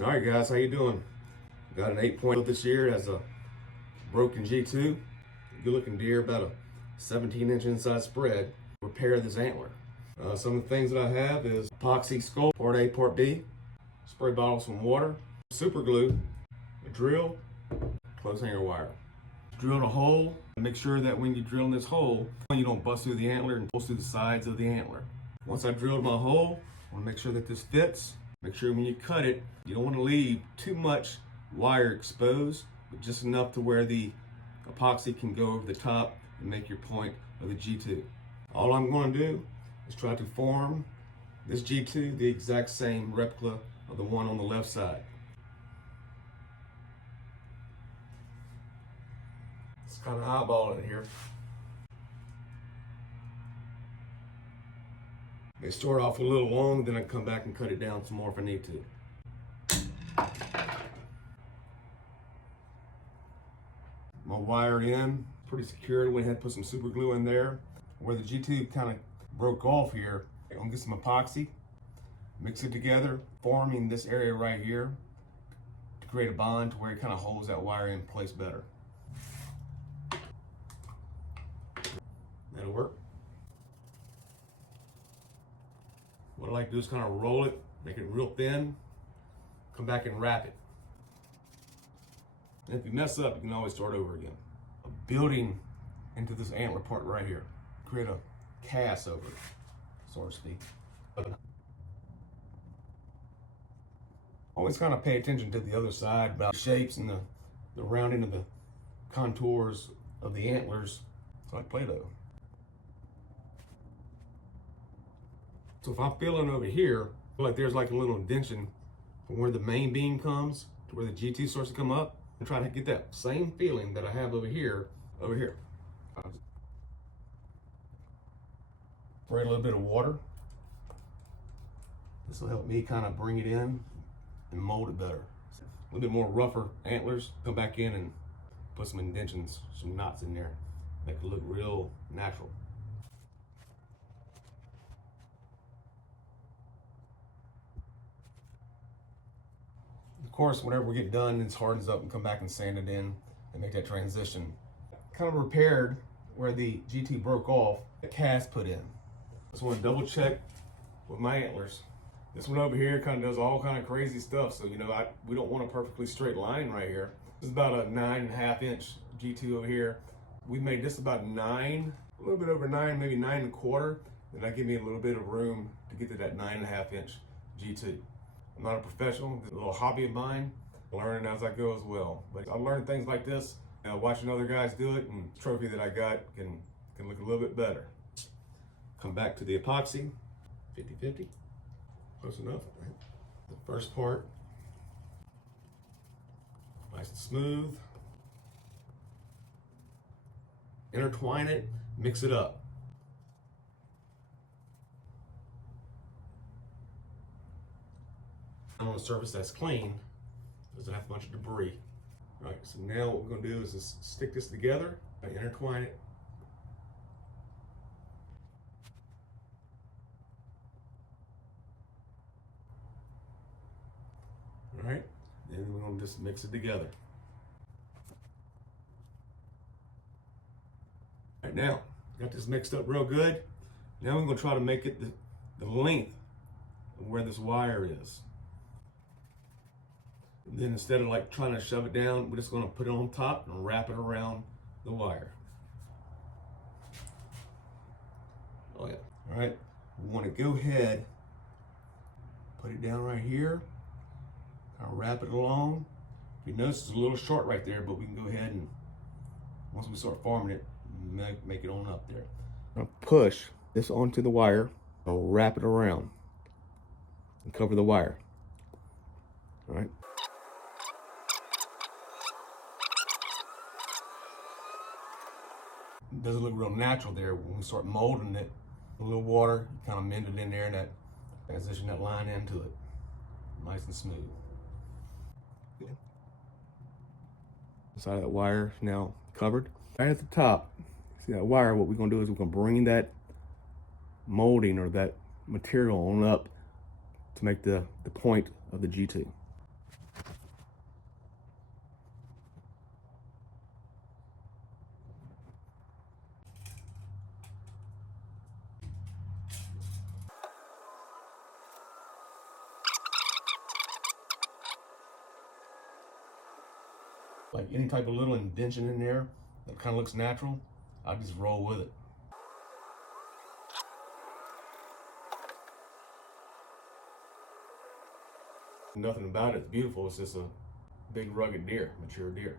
All right, guys, how you doing? Got an 8-point this year. It has a broken G2. Good looking deer, about a 17-inch inside spread. Repair this antler. Some of the things that I have is epoxy skull, part A, part B, spray bottles, some water, super glue, a drill, clothes hanger wire. Drilled a hole. Make sure that when you drill in this hole, you don't bust through the antler and bust through the sides of the antler. Once I drilled my hole, I want to make sure that this fits. Make sure when you cut it, you don't want to leave too much wire exposed, but just enough to where the epoxy can go over the top and make your point of the G2. All I'm going to do is try to form this G2 the exact same replica of the one on the left side. It's kind of eyeballing it here. They start off a little long, then I come back and cut it down some more if I need to. My wire in, pretty secure. Went ahead and put some super glue in there. Where the G2 kind of broke off here, I'm gonna get some epoxy, mix it together, forming this area right here to create a bond to where it kind of holds that wire in place better. That'll work. What I like to do is kind of roll it, make it real thin, come back and wrap it. And if you mess up, you can always start over again. Building into this antler part right here. Create a cast over it, so to speak. Always kind of pay attention to the other side about the shapes and the rounding of the contours of the antlers. It's like Play-Doh. So if I'm feeling over here, like there's like a little indention from where the main beam comes to where the G2 starts to come up, I'm trying to get that same feeling that I have over here. Spray a little bit of water. This will help me kind of bring it in and mold it better. A little bit more rougher antlers, come back in and put some indentions, some knots in there, make it look real natural. Of course, whenever we get done, it hardens up and come back and sand it in and make that transition. Kind of repaired where the GT broke off, the cast put in. Just want to double check with my antlers. This one over here kind of does all kind of crazy stuff. So, we don't want a perfectly straight line right here. This is about a 9.5 inch G2 over here. We made this about 9, a little bit over 9, maybe 9.25. Then that give me a little bit of room to get to that 9.5 inch G2. I'm not a professional, it's a little hobby of mine. Learning as I go as well. But I learned things like this, watching other guys do it, and the trophy that I got can look a little bit better. Come back to the epoxy, 50-50, close enough, right? The first part, nice and smooth. Intertwine it, mix it up. On a surface that's clean, doesn't have a bunch of debris. All right, so now what we're gonna do is just stick this together, intertwine it. All right, then we're gonna just mix it together. All right, now, got this mixed up real good. Now we're gonna try to make it the length of where this wire is. And then instead of like trying to shove it down, we're just gonna put it on top and wrap it around the wire. Oh yeah, all right. We wanna go ahead, put it down right here, kind of wrap it along. If you notice it's a little short right there, but we can go ahead and, once we start forming it, make it on up there. I'm gonna push this onto the wire, I'll wrap it around and cover the wire, all right? It doesn't look real natural there. When we start molding it, a little water, you kind of mend it in there and that transition that line into it. Nice and smooth. Good. The side of that wire is now covered. Right at the top, see that wire, what we're gonna do is we're gonna bring that molding or that material on up to make the point of the G2. Like any type of little indention in there that kind of looks natural, I just roll with it. Nothing about it's beautiful. It's just a big rugged deer, mature deer.